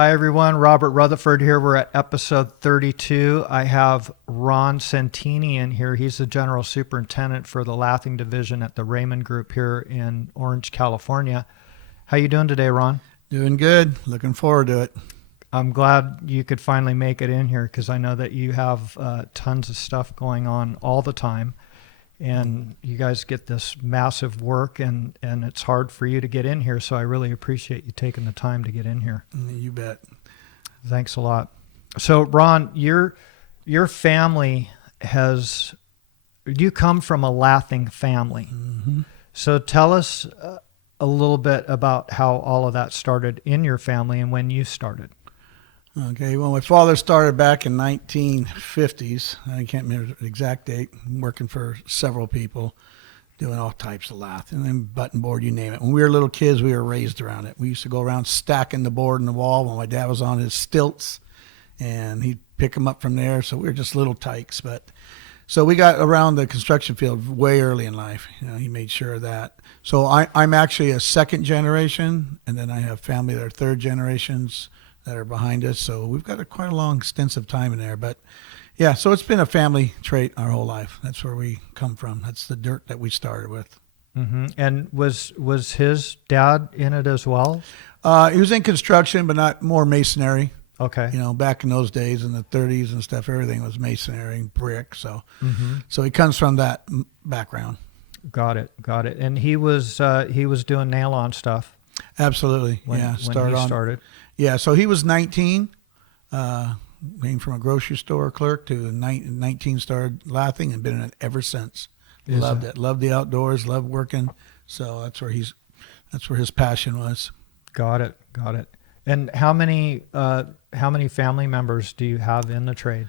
Hi, everyone. Robert Rutherford here. We're at episode 32. I have Ron Centanni in here. He's the general superintendent for the lathing division at the Raymond Group here in Orange, California. How you doing today, Ron? Doing good. Looking forward to it. I'm glad you could finally make it in here because I know that you have tons of stuff going on all the time. And you guys get this massive work, and it's hard for you to get in here. So I really appreciate you taking the time to get in here. You bet. Thanks a lot. So, Ron, your family you come from a lathing family. Mm-hmm. So tell us a little bit about how all of that started in your family and when you started. Okay, well, my father started back in 1950s. I can't remember the exact date. Working for several people, doing all types of lath, and then button board, you name it. When we were little kids, we were raised around it. We used to go around stacking the board in the wall while my dad was on his stilts, and he'd pick them up from there. So we were just little tykes. So we got around the construction field way early in life. He made sure of that. So I'm actually a second generation, and then I have family that are third generations that are behind us. So we've got quite a long, extensive time in there. But yeah, so it's been a family trait our whole life. That's where we come from. That's the dirt that we started with. Mm-hmm. And was his dad in it as well? He was in construction, but not more masonry. Okay. Back in those days in the 30s and stuff, everything was masonry and brick. So, mm-hmm. So he comes from that background. Got it. And he was doing nail-on stuff. Absolutely. When he started. Yeah, so he was 19, came from a grocery store clerk to 19, started lathing and been in it ever since. Loved it. Loved the outdoors, loved working. So that's where his passion was. Got it. And how many family members do you have in the trade?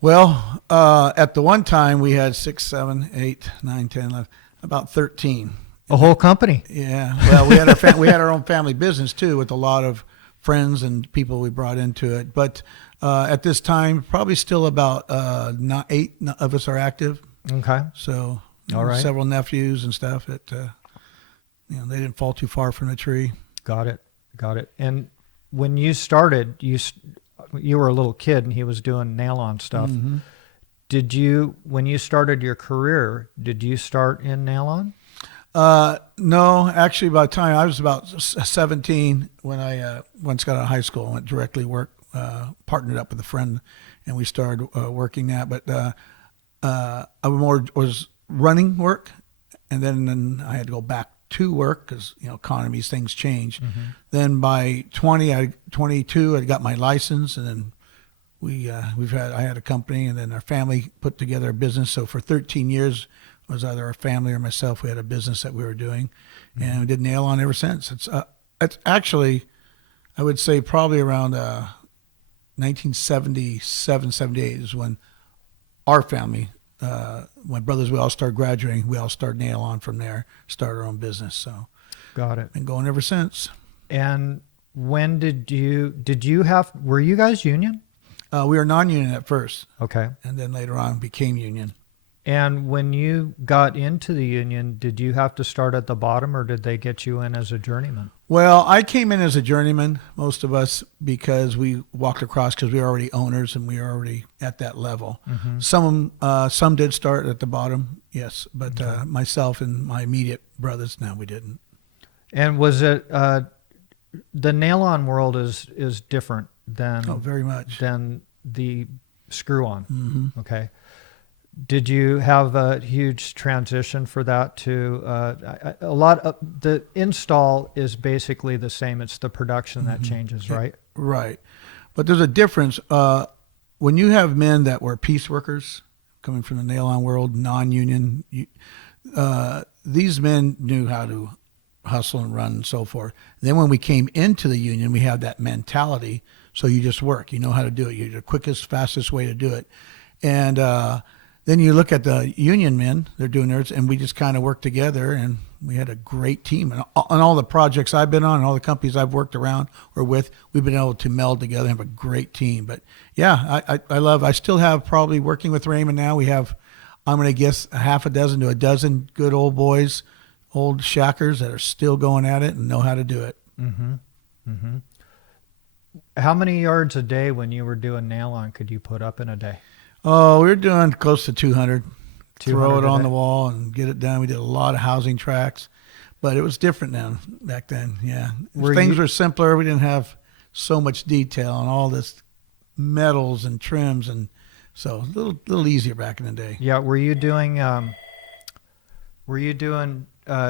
Well, at the one time we had 6, 7, 8, 9, 10, 11, about 13. A whole company. Yeah. Well, we had we had our own family business too, with a lot of friends and people we brought into it. But at this time, probably still about 8 of us are active. Okay. So all right. Several nephews and stuff that they didn't fall too far from the tree. Got it. And when you started, you were a little kid and he was doing nail-on stuff. Mm-hmm. When you started your career, did you start in nail-on? No, actually, by the time I was about 17, when I once got out of high school, I went directly work, partnered up with a friend, and we started working that. But I was running work, and then I had to go back to work because economies, things change. Mm-hmm. Then by 22, I got my license, and then I had a company, and then our family put together a business. So for 13 years. It was either our family or myself. We had a business that we were doing, and we did nail on ever since. It's actually, I would say probably around 1977, 78 is when our family, my brothers, we all started graduating. We all started nail on from there, started our own business. So, got it. Been going ever since. And when were you guys union? We were non-union at first. Okay. And then later on became union. And when you got into the union, did you have to start at the bottom or did they get you in as a journeyman? Well, I came in as a journeyman, most of us, because we walked across because we were already owners and we were already at that level. Mm-hmm. Some did start at the bottom, yes, but okay. Myself and my immediate brothers, no, we didn't. And was it the nail-on world is different than very much than the screw-on? Mm-hmm. Okay. Did you have a huge transition for that to a lot of the install is basically the same. It's the production that changes, right? Right. But there's a difference. When you have men that were piece workers coming from the nail-on world, non-union, these men knew how to hustle and run and so forth. Then when we came into the union, we have that mentality. So you just work. You know how to do it. You're the quickest, fastest way to do it. And then you look at the union men, they're doing theirs, and we just kind of work together, and we had a great team. And on all the projects I've been on and all the companies I've worked around or with, we've been able to meld together and have a great team. But yeah, I still have probably working with Raymond now. We have, I'm going to guess, a half a dozen to a dozen good old boys, old shackers that are still going at it and know how to do it. Mm-hmm. Mm-hmm. How many yards a day when you were doing nail on could you put up in a day? Oh, we were doing close to 200. Throw 200 it a on day? the wall and get it done. We did a lot of housing tracks, but it was different now back then. Yeah, Were things you were simpler. We didn't have so much detail and all this metals and trims, and so a little easier back in the day. yeah, were you doing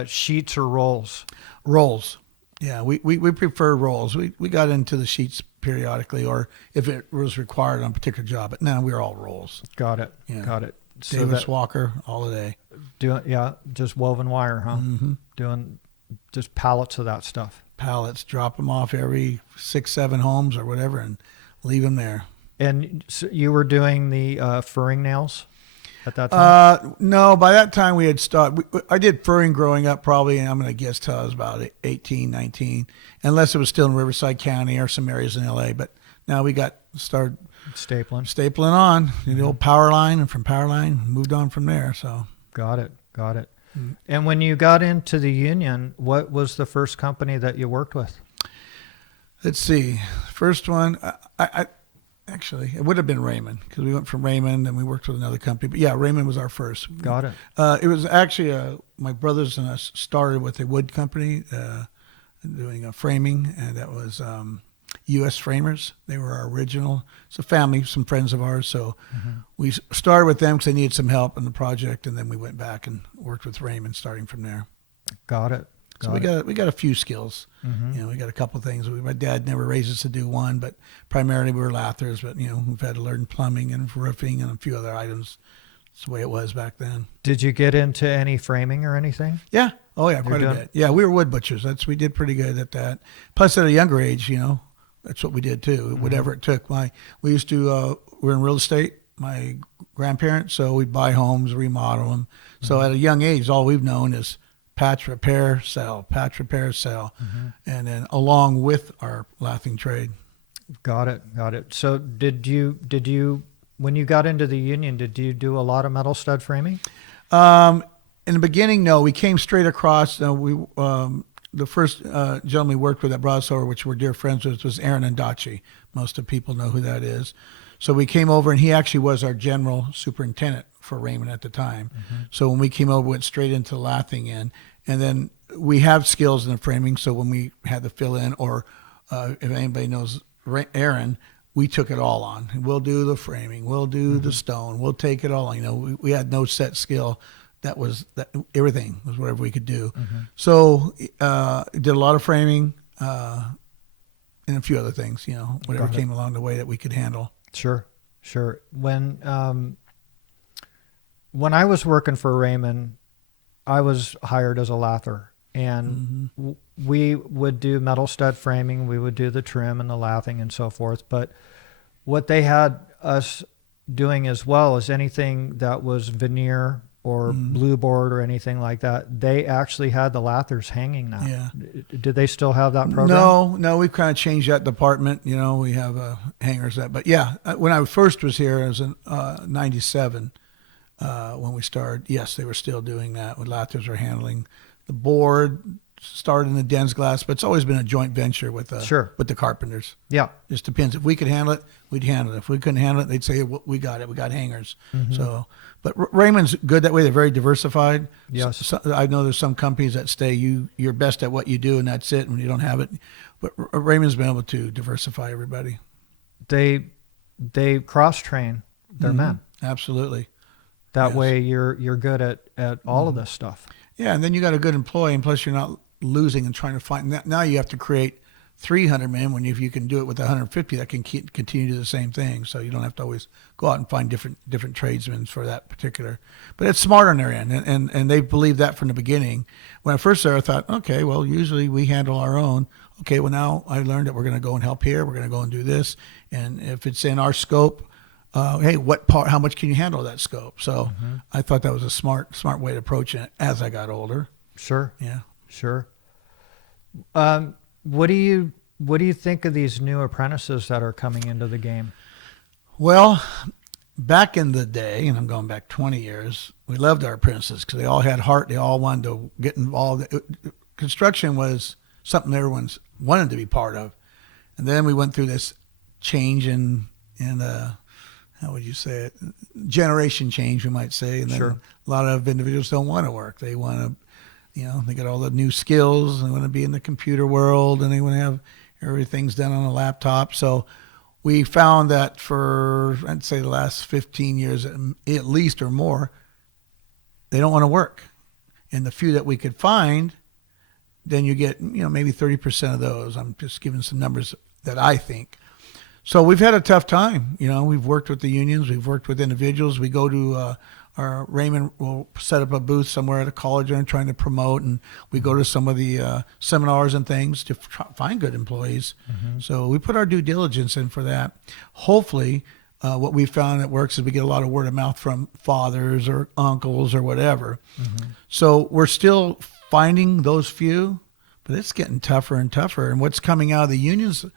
sheets or rolls? Rolls. Yeah, we prefer rolls. We got into the sheets periodically, or if it was required on a particular job. But now we're all rolls. Got it. Yeah. Got it. So Davis that Walker all the day. doing yeah, just woven wire, huh? Mm-hmm. Doing just pallets of that stuff. Pallets, drop them off every 6, 7 homes or whatever, and leave them there. And so you were doing the furring nails at that time? No, by that time we had started. I did furring growing up, probably, and I'm going to guess till I was about 18, 19, unless it was still in Riverside County or some areas in LA. But now we started stapling on the old power line, and from power line moved on from there. So Got it. Got it. Mm. And when you got into the union, what was the first company that you worked with? let's see. First one, I actually it would have been Raymond, because we went from Raymond and we worked with another company. But yeah, Raymond was our first. Got it. It was actually my brothers and us started with a wood company doing a framing, and that was U.S. Framers. They were our original. It's a family, some friends of ours. So we started with them because they needed some help in the project, and then we went back and worked with Raymond, starting from there. Got it. So we got a few skills. Mhm. You know, we got a couple of things. My dad never raised us to do one, but primarily we were lathers. But we've had to learn plumbing and roofing and a few other items. It's the way it was back then. Did you get into any framing or anything? Yeah. Oh yeah, quite a doing- bit. Yeah, we were wood butchers. We did pretty good at that. Plus, at a younger age, that's what we did too. Whatever it took. We used to. We're in real estate. My grandparents, so we'd buy homes, remodel them. So at a young age, all we've known is patch, repair, sell, patch, repair, sell, and then along with our lathing trade. Got it. Got it. So did you when you got into the union, did you do a lot of metal stud framing? In the beginning, no. We came straight across. The first gentleman we worked with at Broadsower, which we're dear friends with, was Aaron Andachi. Most of people know who that is. So we came over, and he actually was our general superintendent for Raymond at the time. So when we came over, we went straight into lathing in. And then we have skills in the framing, so when we had to fill in, or if anybody knows Aaron, we took it all on. We'll do the framing, we'll do the stone, we'll take it all on. We had no set skill. That everything was whatever we could do. So did a lot of framing and a few other things, whatever Got it. came along the way that we could handle. Sure. When I was working for Raymond, I was hired as a lather, and we would do metal stud framing. We would do the trim and the lathing and so forth. But what they had us doing as well is anything that was veneer or blue board or anything like that, they actually had the lathers hanging that. Yeah. Do they still have that program? No, we've kind of changed that department. We have hangers but yeah, when I first was here, it was in 97 when we started. Yes, they were still doing that. When lathers were handling the board, started in the Dens glass, but it's always been a joint venture with the carpenters. Yeah. Just depends. If we could handle it, we'd handle it. If we couldn't handle it, they'd say, well, we got it. We got hangers. So, but Raymond's good that way. They're very diversified. Yes. So, I know there's some companies that say you're best at what you do, and that's it, and you don't have it. But Raymond's been able to diversify everybody. They cross train their men. Absolutely. That Yes. way you're good at all of this stuff. Yeah, and then you got a good employee, and plus you're not losing and trying to find. Now you have to create 300 men when if you can do it with 150, that can continue to do the same thing. So you don't have to always go out and find different tradesmen for that particular. But it's smart on their end, and they believed that from the beginning. When I first started, I thought, okay, well, usually we handle our own. Okay, well, now I learned that we're going to go and help here. We're going to go and do this, and if it's in our scope, hey, what part? How much can you handle that scope? So I thought that was a smart way to approach it. As I got older, Sure. yeah. Sure. What do you think of these new apprentices that are coming into the game? Well, back in the day, and I'm going back 20 years, we loved our apprentices because they all had heart. They all wanted to get involved. Construction was something everyone's wanted to be part of. And then we went through this change in how would you say it? Generation change, we might say. And then Sure. a lot of individuals don't want to work. They want to, they got all the new skills. They want to be in the computer world, and they want to have everything's done on a laptop. So we found that for, I'd say, the last 15 years at least or more, they don't want to work. And the few that we could find, then you get, maybe 30% of those. I'm just giving some numbers that I think. So we've had a tough time. We've worked with the unions. We've worked with individuals. We go to our Raymond will set up a booth somewhere at a college and trying to promote, and we go to some of the seminars and things to find good employees. So we put our due diligence in for that. Hopefully, what we found that works is we get a lot of word of mouth from fathers or uncles or whatever. So we're still finding those few, but it's getting tougher and tougher. And what's coming out of the unions a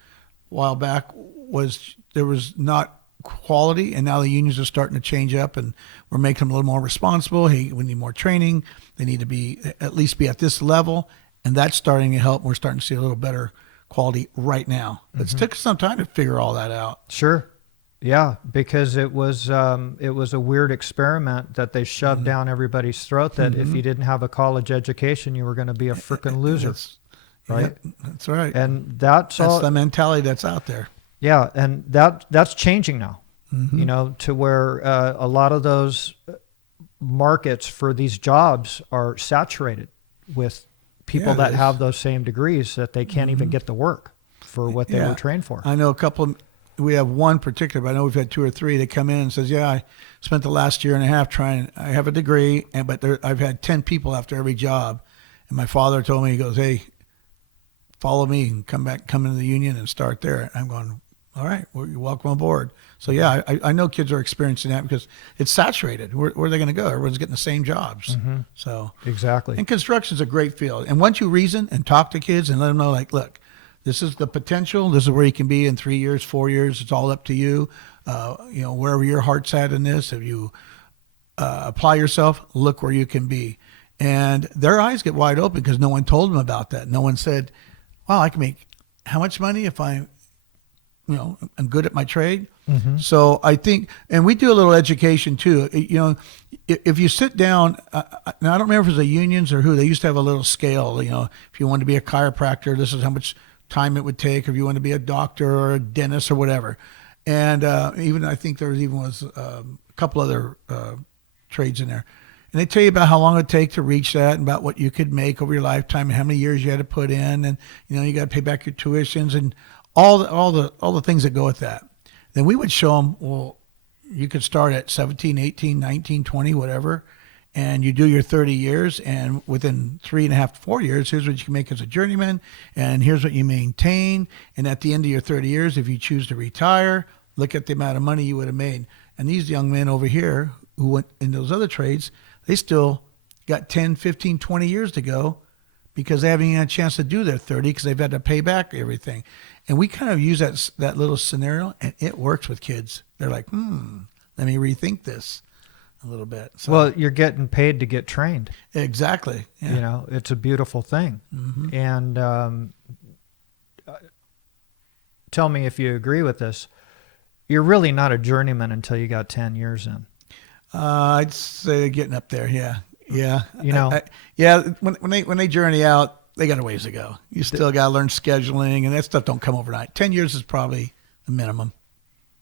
while back was there was not quality, and now the unions are starting to change up, and we're making them a little more responsible. Hey, we need more training. They need to be at least be at this level, and that's starting to help. We're starting to see a little better quality right now. But it took some time to figure all that out. Sure. Yeah, because it was a weird experiment that they shoved down everybody's throat that if you didn't have a college education, you were going to be a freaking loser, right? Yeah, that's right. And that's all. The mentality that's out there. Yeah, and that's changing now. To where a lot of those markets for these jobs are saturated with people that have those same degrees that they can't even get the work for what they were trained for. I know a couple. We have one particular, but I know we've had 2 or 3 that come in and says, "Yeah, I spent the last year and a half trying. I have a degree, but I've had 10 people after every job." And my father told me, he goes, "Hey, follow me and come into the union and start there." I'm going, "All right, well, you're welcome aboard." So yeah, I know kids are experiencing that because it's saturated. Where are they going to go? Everyone's getting the same jobs. So Exactly. and construction is a great field. And once you reason and talk to kids and let them know, like, look, this is the potential. This is where you can be in 3 years, 4 years. It's all up to you. Wherever your heart's at in this, if you apply yourself, look where you can be. And their eyes get wide open because no one told them about that. No one said, "Wow, I can make how much money if I'm good at my trade." So I think, and we do a little education too. If you sit down, now I don't remember if it was the unions or who, they used to have a little scale. If you wanted to be a chiropractor, this is how much time it would take. If you want to be a doctor or a dentist or whatever. And even I think there was a couple other trades in there. And they tell you about how long it would take to reach that and about what you could make over your lifetime and how many years you had to put in. And, you got to pay back your tuitions and all the things that go with that. Then we would show them, well, you could start at 17, 18, 19, 20, whatever, and you do your 30 years, and within 3.5 to 4 years, here's what you can make as a journeyman, and here's what you maintain, and at the end of your 30 years, if you choose to retire, look at the amount of money you would have made. And these young men over here who went in those other trades, they still got 10, 15, 20 years to go because they haven't even had a chance to do their 30 because they've had to pay back everything. And we kind of use that little scenario, and it works with kids. They're like, let me rethink this a little bit. So, well, you're getting paid to get trained. Exactly. Yeah. It's a beautiful thing. And tell me if you agree with this. You're really not a journeyman until you got 10 years in. I'd say they're getting up there. Yeah. When they journey out, they got a ways to go. You still got to learn scheduling, and that stuff don't come overnight. 10 years is probably the minimum.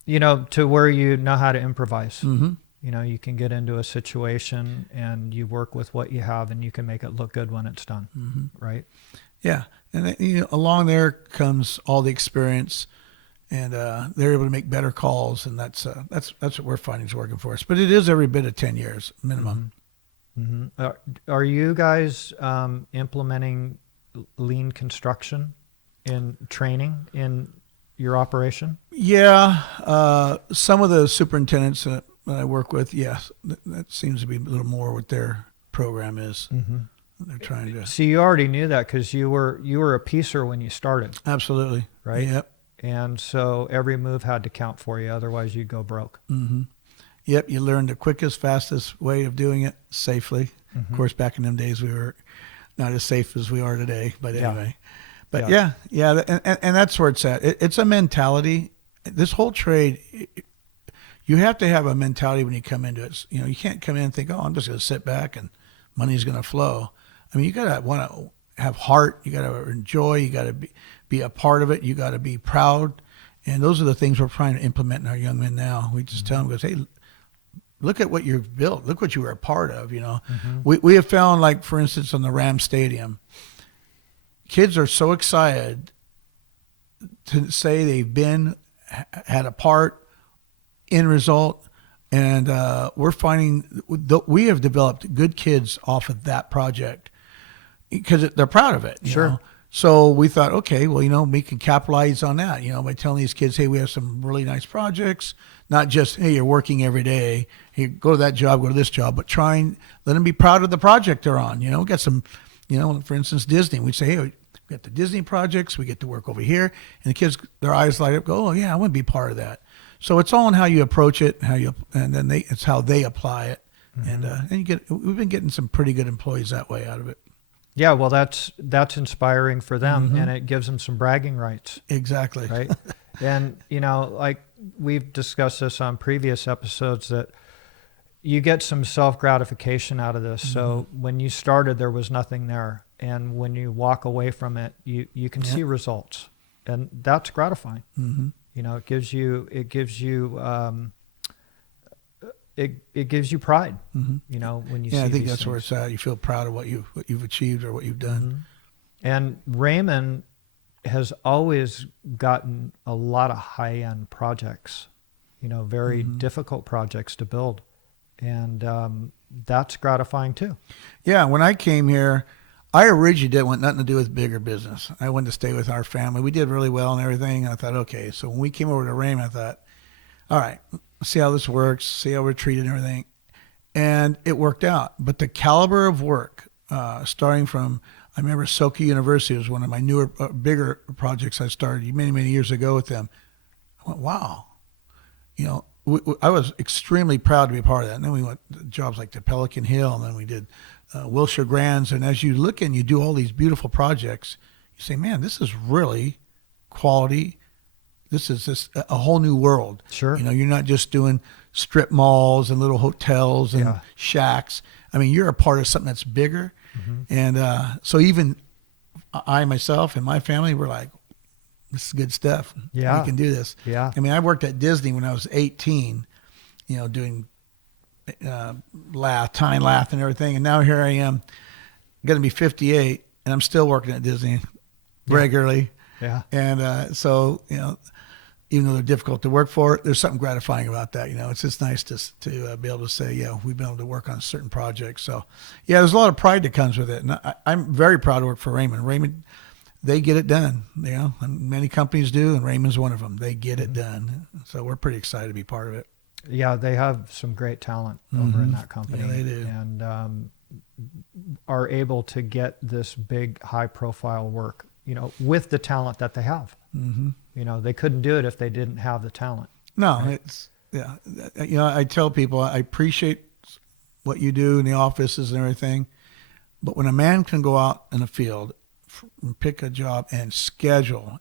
To where you know how to improvise. You can get into a situation and you work with what you have, and you can make it look good when it's done. Right? Yeah. And along there comes all the experience, and they're able to make better calls, and that's what we're finding is working for us. But it is every bit of 10 years minimum. Are you guys implementing lean construction in training in your operation? Yeah, some of the superintendents that I work with, yes, that seems to be a little more what their program is. They're trying to. See, you already knew that because you were a piecer when you started. Absolutely. Right. Yep. And so every move had to count for you, otherwise you'd go broke. Yep, you learn the quickest, fastest way of doing it safely. Of course, back in them days, we were not as safe as we are today, but anyway. But yeah, and that's where it's at. It's a mentality. This whole trade, you have to have a mentality when you come into it. You know, you can't come in and think, oh, I'm just going to sit back and money's going to flow. I mean, you got to want to have heart. You got to enjoy. You got to be a part of it. You got to be proud. And those are the things we're trying to implement in our young men now. We just tell them, goes, hey, look at what you've built. Look what you were a part of. You know, we have found, like, for instance, on the Ram Stadium, kids are so excited to say they've had a part in result. And we're finding we have developed good kids off of that project because they're proud of it. You know? So we thought, okay, well, you know, we can capitalize on that, you know, by telling these kids, hey, we have some really nice projects, not just, hey, you're working every day. Hey, go to that job, go to this job, but let them be proud of the project they're on. You know, we got some, you know, for instance, Disney. We'd say, hey, we got the Disney projects. We get to work over here. And the kids, their eyes light up, go, oh, yeah, I want to be part of that. So it's all in how you approach it, and then it's how they apply it. And we've been getting some pretty good employees that way out of it. Yeah, well, that's inspiring for them, and it gives them some bragging rights. Exactly. Right. And, you know, like we've discussed this on previous episodes, that you get some self-gratification out of this. So when you started, there was nothing there. And when you walk away from it, you can see results, and that's gratifying. You know, it gives you pride. You know, when you see I think these that's things. where it's at. You feel proud of what you've achieved or what you've done. And Raymond has always gotten a lot of high-end projects, you know, very difficult projects to build, and that's gratifying too. Yeah, when I came here, I originally didn't want nothing to do with bigger business. I wanted to stay with our family. We did really well and everything. I thought, okay. So when we came over to Raymond, I thought, all right, let's see how this works, see how we're treated and everything. And it worked out. But the caliber of work, starting from, I remember Soka University was one of my newer, bigger projects I started many, many years ago with them. I went, wow. You know, I was extremely proud to be a part of that. And then we went to jobs like the Pelican Hill, and then we did Wilshire Grands. And as you look and you do all these beautiful projects, you say, man, this is really quality. This is just a whole new world. Sure. You know, you're not just doing strip malls and little hotels and shacks. I mean, you're a part of something that's bigger. And so even I, myself, and my family were like, this is good stuff. Yeah. We can do this. Yeah. I mean, I worked at Disney when I was 18, you know, doing tying lath and everything. And now here I am, going to be 58, and I'm still working at Disney regularly. Yeah. And so, you know, even though they're difficult to work for, there's something gratifying about that. You know, it's just nice to be able to say, yeah, we've been able to work on certain projects. So, yeah, there's a lot of pride that comes with it. And I'm very proud to work for Raymond. Raymond, they get it done, you know, and many companies do, and Raymond's one of them. They get it done. So we're pretty excited to be part of it. Yeah, they have some great talent over in that company. Yeah, they do. And are able to get this big, high-profile work, you know, with the talent that they have. You know, they couldn't do it if they didn't have the talent. No, right? It's, yeah. You know, I tell people I appreciate what you do in the offices and everything, but when a man can go out in the field and pick a job and schedule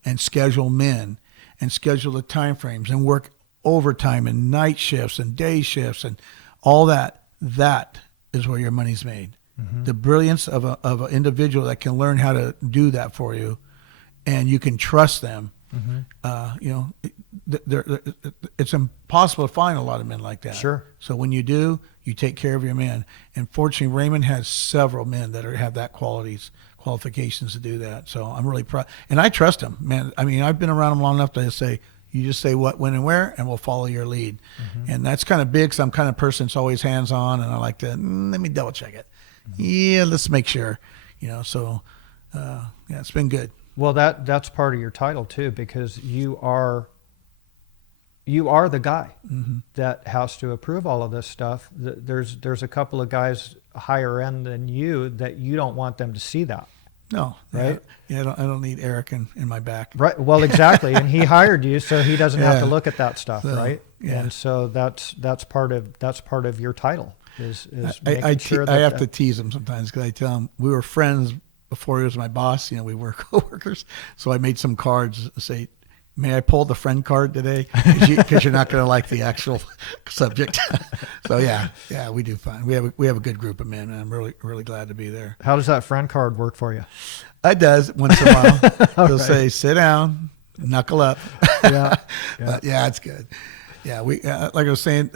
men and schedule the time frames and work overtime and night shifts and day shifts and all that, that is where your money's made. The brilliance of an individual that can learn how to do that for you, and you can trust them. You know, it's impossible to find a lot of men like that. Sure. So when you do, you take care of your men. And fortunately, Raymond has several men that have that qualifications to do that. So I'm really proud, and I trust them, man. I mean, I've been around them long enough to say, you just say what, when, and where, and we'll follow your lead. And that's kind of big, because I'm kind of person that's always hands-on, and I like to, let me double check it. Yeah, let's make sure, you know. So, yeah, it's been good. Well, that's part of your title too, because you are the guy that has to approve all of this stuff. There's a couple of guys higher end than you that you don't want them to see that. No, right? Yeah, I don't need Eric in my back. Right. Well, exactly. And he hired you, so he doesn't have to look at that stuff, So, right? yeah. And so that's part of your title is I making sure that have to tease him sometimes, because I tell him we were friends before he was my boss, we were coworkers. So I made some cards that say, "May I pull the friend card today?" Because you're not going to like the actual subject. So yeah, we do fine. We have a good group of men, and I'm really glad to be there. How does that friend card work for you? It does once in a while. They'll right. say, "Sit down, knuckle up." Yeah. But yeah, it's good. Yeah, we like I was saying,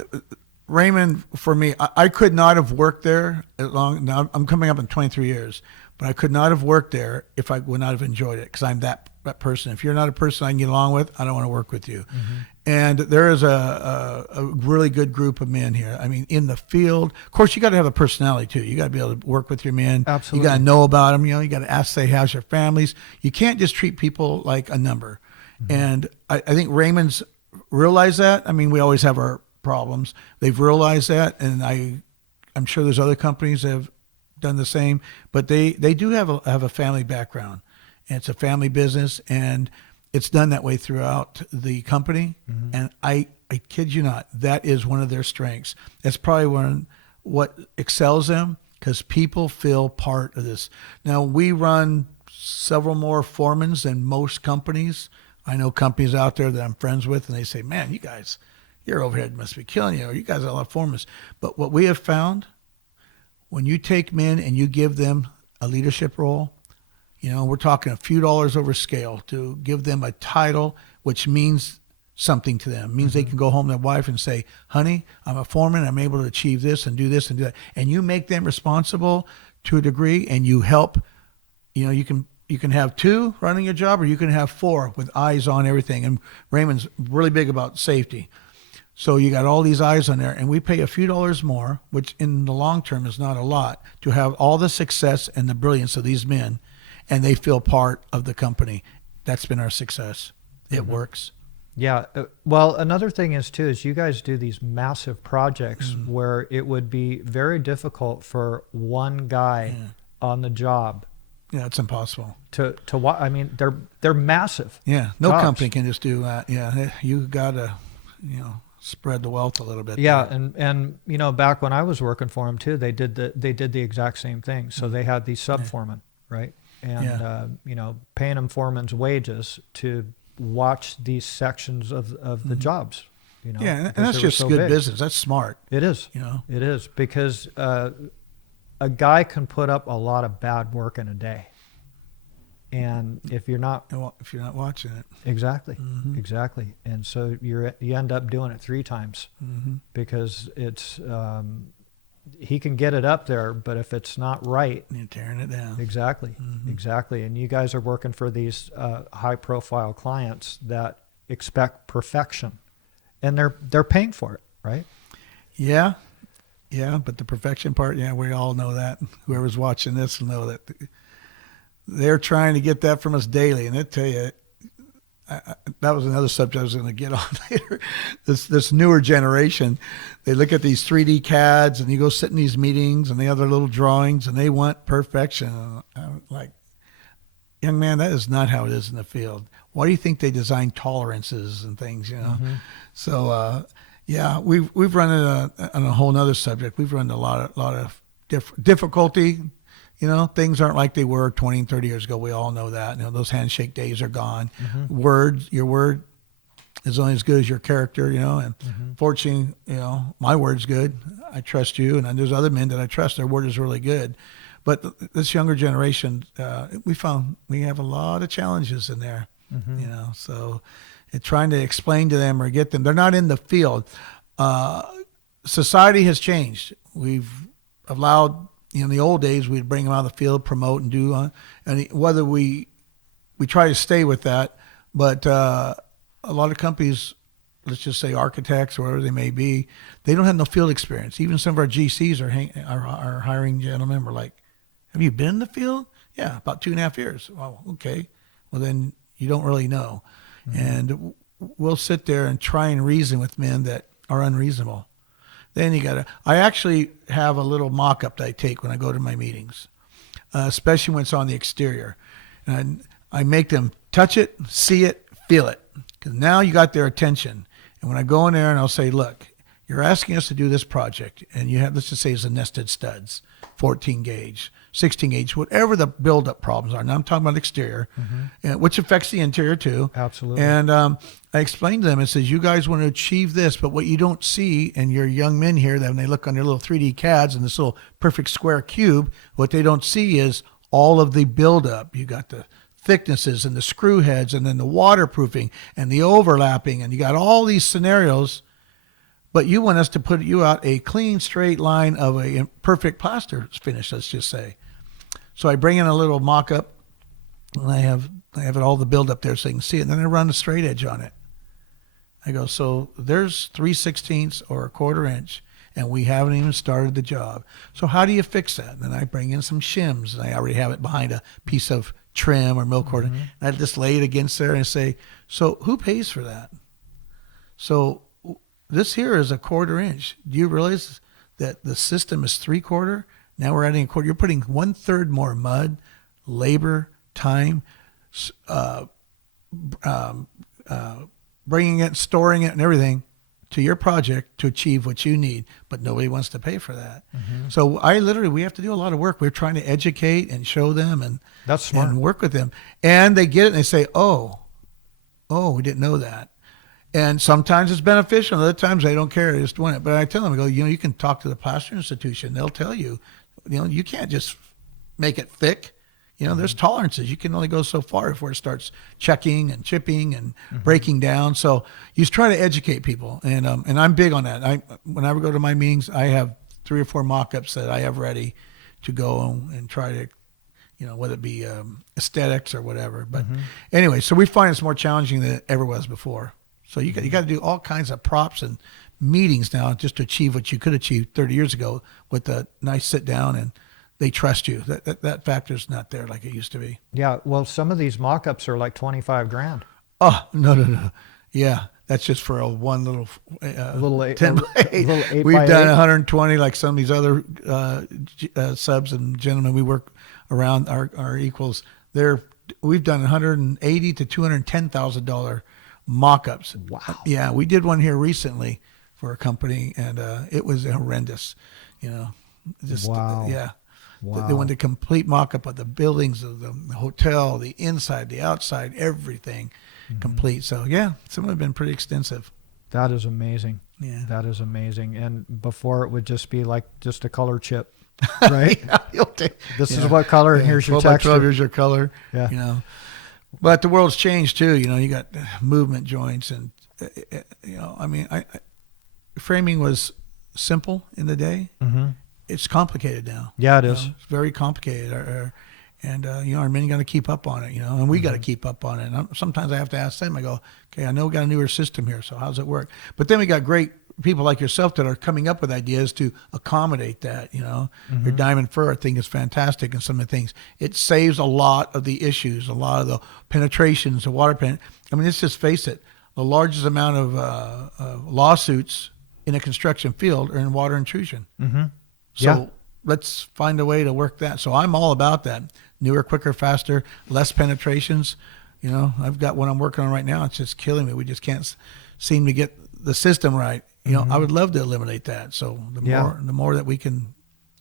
Raymond, for me, I could not have worked there as long. Now I'm coming up in 23 years, but I could not have worked there if I would not have enjoyed it, because I'm that person. If you're not a person I can get along with, I don't want to work with you. Mm-hmm. And there is a really good group of men here. I mean, in the field, of course, you got to have a personality too. You got to be able to work with your men. Absolutely. You got to know about them. You got to ask, say, how's your families? You can't just treat people like a number. Mm-hmm. And I think Raymond's realized that. I mean, we always have our problems. They've realized that, and I'm sure there's other companies that have done the same. But they do have a family background, and it's a family business, and it's done that way throughout the company. Mm-hmm. And I kid you not, that is one of their strengths. That's probably what excels them, because people feel part of this. Now, we run several more foremans than most companies. I know companies out there that I'm friends with, and they say, "Man, you guys, your overhead must be killing you, or you guys have a lot of foremans." But what we have found, when you take men and you give them a leadership role, we're talking a few dollars over scale to give them a title, which means something to them. It means they can go home to their wife and say, "Honey, I'm a foreman. I'm able to achieve this and do this and do that." And you make them responsible to a degree, and you help. You can have 2 running your job, or you can have 4 with eyes on everything. And Raymond's really big about safety. So you got all these eyes on there, and we pay a few dollars more, which in the long term is not a lot, to have all the success and the brilliance of these men, and they feel part of the company. That's been our success. It works. Yeah. Well, another thing is you guys do these massive projects where it would be very difficult for one guy on the job. Yeah, it's impossible. To watch. I mean, they're massive. Yeah, no jobs. company can just do that. Yeah, you gotta, spread the wealth a little bit. Yeah, there. and back when I was working for them too, they did the exact same thing. So they had these sub foremen, right? And paying them foremen's wages to watch these sections of the jobs. Yeah, and that's just good business. That's smart. It is. It is, because a guy can put up a lot of bad work in a day, and if you're not watching it, exactly, and so you end up doing it 3 times because it's he can get it up there, but if it's not right, you're tearing it down. Exactly. And you guys are working for these high-profile clients that expect perfection, and they're paying for it, right? Yeah. Yeah, but the perfection part, we all know that. Whoever's watching this will know that they're trying to get that from us daily. And I tell you, that was another subject I was going to get on later. This newer generation, they look at these 3D CADs, and you go sit in these meetings, and they have their little drawings, and they want perfection. And I'm like, young man, that is not how it is in the field. Why do you think they design tolerances and things? So. Yeah, we've run it on a whole nother subject. We've run a lot of difficulty. Things aren't like they were 20 and 30 years ago. We all know that. Those handshake days are gone. Your word is only as good as your character. And fortunately, my word's good. I trust you, and there's other men that I trust. Their word is really good. But this younger generation, we found we have a lot of challenges in there. So. And trying to explain to them or get them. They're not in the field. Society has changed. We've allowed, in the old days, we'd bring them out of the field, promote and do, and whether we try to stay with that, but a lot of companies, let's just say architects or whatever they may be, they don't have no field experience. Even some of our GCs are hiring gentlemen. We're like, "Have you been in the field?" "Yeah, about 2.5 years." "Well, okay. Well, then you don't really know." And we'll sit there and try and reason with men that are unreasonable. Then I actually have a little mock-up that I take when I go to my meetings, especially when it's on the exterior. And I make them touch it, see it, feel it, because now you got their attention. And when I go in there and I'll say, "Look, you're asking us to do this project, and you have, let's just say it's a nested studs, 14 gauge, 16 gauge, whatever the buildup problems are. Now I'm talking about exterior, and, which affects the interior too. Absolutely. And I explained to them, it says, you guys want to achieve this, but what you don't see, and your young men here, that when they look on their little 3D CADs and this little perfect square cube, what they don't see is all of the buildup. You got the thicknesses and the screw heads and then the waterproofing and the overlapping, and you got all these scenarios, but you want us to put you out a clean straight line of a perfect plaster finish, let's just say. So I bring in a little mock-up, and I have it all the build up there so you can see it, and then I run a straight edge on it. I go, so there's 3/16 or a 1/4 inch, and we haven't even started the job. So how do you fix that? And then I bring in some shims, and I already have it behind a piece of trim or milk-cord, and I just lay it against there and I say, so who pays for that? So this here is a 1/4 inch. Do you realize that the system is 3/4? Now we're adding a 1/4. You're putting 1/3 more mud, labor, time, bringing it, storing it, and everything to your project to achieve what you need, but nobody wants to pay for that. So we have to do a lot of work. We're trying to educate and show them and That's smart. and work with them. And they get it and they say, oh, we didn't know that. And sometimes it's beneficial. Other times they don't care. They just want it. But I tell them, I go, you can talk to the plaster institution. They'll tell you, you can't just make it thick. There's tolerances. You can only go so far before it starts checking and chipping and breaking down. So you try to educate people, and I'm big on that. When I go to my meetings, I have 3 or 4 mock-ups that I have ready to go and try to, whether it be aesthetics or whatever. But anyway, so we find it's more challenging than it ever was before. So you got to do all kinds of props and meetings now just to achieve what you could achieve 30 years ago with a nice sit down, and they trust you. That factor's not there like it used to be. Yeah. Well, some of these mock-ups are like 25 grand. Oh, no. Yeah. That's just for one little, Little 10 by 8. little 8 We've by done 8. 120 like some of these other subs and gentlemen we work around our equals. We've done $180,000 to $210,000 mock-ups. Wow. Yeah, we did one here recently for a company, and it was horrendous. Just Wow. yeah. Wow. They wanted a complete mock-up of the buildings, of the hotel, the inside, the outside, everything complete. So yeah, some have been pretty extensive. That is amazing. Yeah. That is amazing. And before it would just be like just a color chip, right? This is what color, and here's your 12 by 12, texture. here's your color. Yeah. But the world's changed too. You got movement joints, and framing was simple in the day. It's complicated now. Yeah, it is. It's very complicated. And our men got to keep up on it, and we got to keep up on it. And sometimes I have to ask them, I go, okay, I know we got a newer system here, so how's it work? But then we got great people like yourself that are coming up with ideas to accommodate that, Your diamond fur, I think, is fantastic, and some of the things. It saves a lot of the issues, a lot of the penetrations, the water pen. I mean, let's just face it, the largest amount of lawsuits in a construction field are in water intrusion. So let's find a way to work that. So I'm all about that. Newer, quicker, faster, less penetrations. I've got one I'm working on right now. It's just killing me. We just can't seem to get the system right. I would love to eliminate that. So the more that we can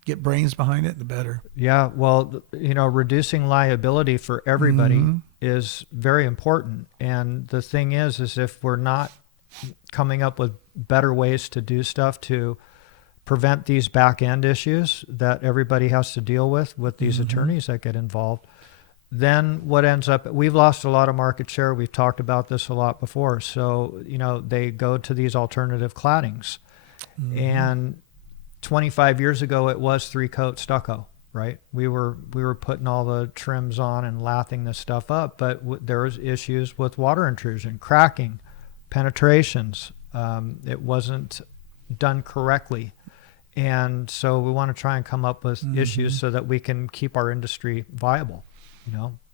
get brains behind it, the better. Yeah. Well, reducing liability for everybody is very important. And the thing is if we're not coming up with better ways to do stuff to prevent these back end issues that everybody has to deal with these attorneys that get involved, then what ends up, we've lost a lot of market share. We've talked about this a lot before. So, they go to these alternative claddings, and 25 years ago, it was 3-coat stucco, right? We were putting all the trims on and lathing this stuff up, but there was issues with water intrusion, cracking, penetrations. It wasn't done correctly. And so we want to try and come up with issues so that we can keep our industry viable,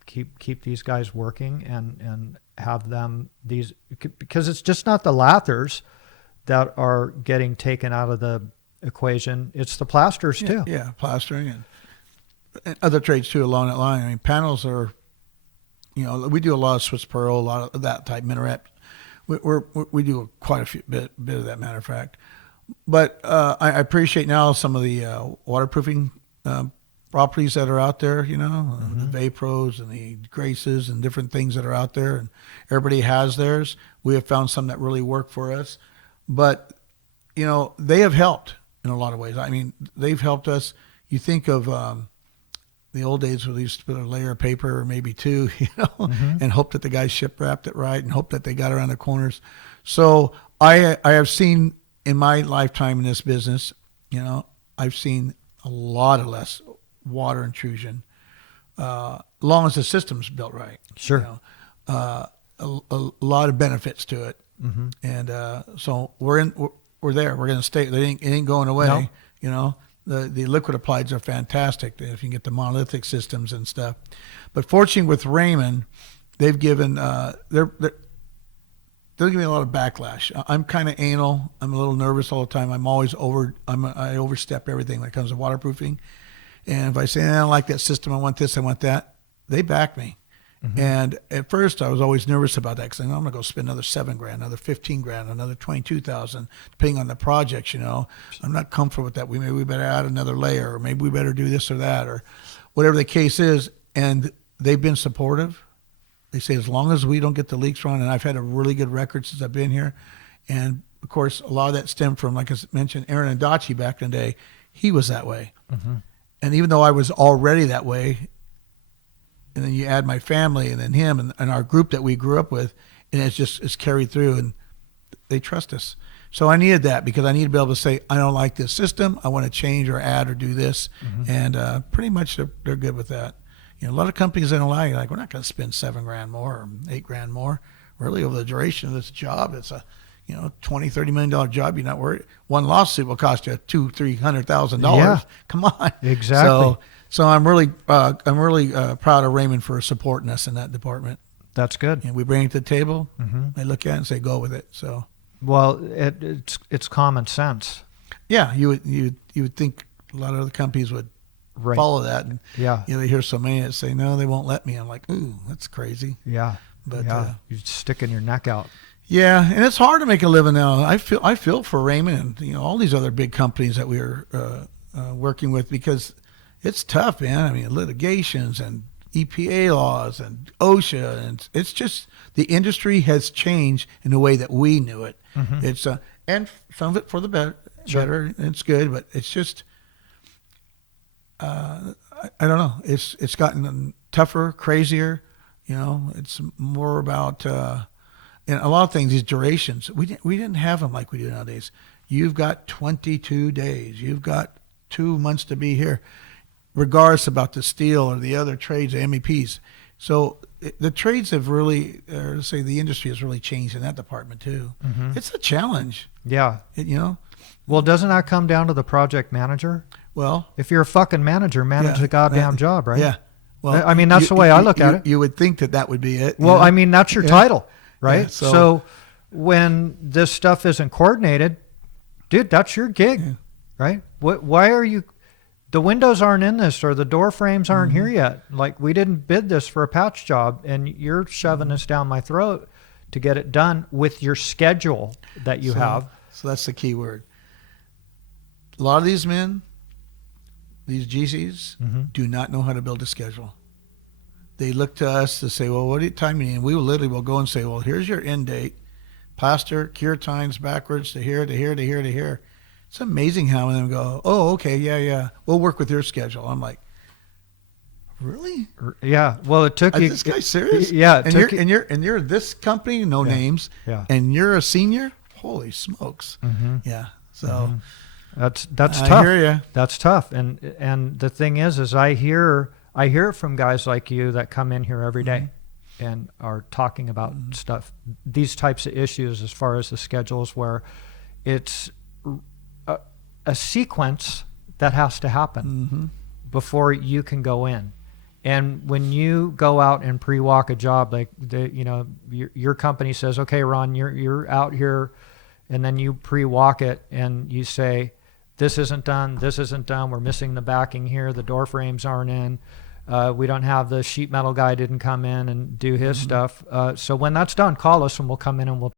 keep these guys working and have them because it's just not the lathers that are getting taken out of the equation. It's the plasters too. Yeah, plastering and other trades too along that line. I mean, panels are, we do a lot of Swiss pearl, a lot of that type minaret. We do quite a bit of that, matter of fact. But I appreciate now some of the waterproofing properties that are out there, the Vapros and the Graces and different things that are out there, and everybody has theirs. We have found some that really work for us, but they have helped in a lot of ways. I mean, they've helped us. You think of the old days where they used to put a layer of paper or maybe two, and hope that the guy ship wrapped it right and hope that they got around the corners. So I have seen in my lifetime in this business, I've seen a lot of less water intrusion, long as the system's built right. Sure. A lot of benefits to it, and so we're there. We're going to stay. It ain't going away. No. The liquid applieds are fantastic if you can get the monolithic systems and stuff. But fortunately with Raymond, they've given they're giving me a lot of backlash. I'm kind of anal. I'm a little nervous all the time. I overstep everything when it comes to waterproofing. And if I say, I don't like that system, I want this, I want that, they back me. And at first I was always nervous about that because I'm going to go spend another $7,000, another $15,000, another $22,000, depending on the projects. I'm not comfortable with that. We better add another layer, or maybe we better do this or that, or whatever the case is. And they've been supportive. They say as long as we don't get the leaks wrong, and I've had a really good record since I've been here. And of course, a lot of that stemmed from, like I mentioned, Aaron and Dachi back in the day. He was that way. And even though I was already that way, and then you add my family and then him and our group that we grew up with, and it's carried through, and they trust us. So I needed that because I need to be able to say, I don't like this system. I want to change or add or do this. And pretty much they're good with that. A lot of companies don't allow you, like, we're not going to spend $7,000 more or $8,000 more. Really, over the duration of this job, it's a $20-30 million job. You're not worried. One lawsuit will cost you $200,000-300,000. Yeah. Come on. Exactly. So I'm really proud of Raymond for supporting us in that department. That's good. We bring it to the table. They look at it and say, go with it. So, well, it's common sense. Yeah, you would think a lot of other companies would follow that. And they hear so many that say, no, they won't let me. I'm like, ooh, that's crazy. Yeah. But you're sticking your neck out. Yeah, and it's hard to make a living now. I feel for Raymond and all these other big companies that we are working with, because it's tough, man. I mean, litigations and EPA laws and OSHA, and it's just the industry has changed in the way that we knew it. It's and some of it for the better. Better, it's good, but it's just I don't know. It's gotten tougher, crazier. It's more about and a lot of things. These durations, we didn't have them like we do nowadays. You've got 22 days. You've got 2 months to be here, regardless about the steel or the other trades, the MEPs. So the trades have really, or say the industry has really changed in that department too. It's a challenge. Yeah. Well, doesn't that come down to the project manager? Well, if you're a fucking manager, manage the goddamn job, right? Yeah. Well, I mean, that's the way I look at it. You would think that would be it. Well, I mean, that's your title, right? Yeah, so when this stuff isn't coordinated, dude, that's your gig, right? Why are you? The windows aren't in this, or the door frames aren't here yet. Like, we didn't bid this for a patch job, and you're shoving this down my throat to get it done with your schedule that you have. So that's the key word. A lot of these men, these GCs, do not know how to build a schedule. They look to us to say, well, what time do you need? And we will go and say, well, here's your end date. Plaster, cure times backwards to here, to here, to here, to here. It's amazing how many of them go, oh, okay, yeah. We'll work with your schedule. I'm like, really? Yeah. Well, it took you. Is this guy serious? Yeah. And you're this company, no names. Yeah. And you're a senior? Holy smokes. Yeah. So that's tough. I hear you. That's tough. And the thing is I hear it from guys like you that come in here every day and are talking about stuff, these types of issues as far as the schedules, where it's a sequence that has to happen before you can go in. And when you go out and pre-walk a job, like your company says, okay, Ron, you're out here, and then you pre-walk it and you say, this isn't done, we're missing the backing here, the door frames aren't in, we don't have the sheet metal guy didn't come in and do his stuff. So when that's done, call us and we'll come in and we'll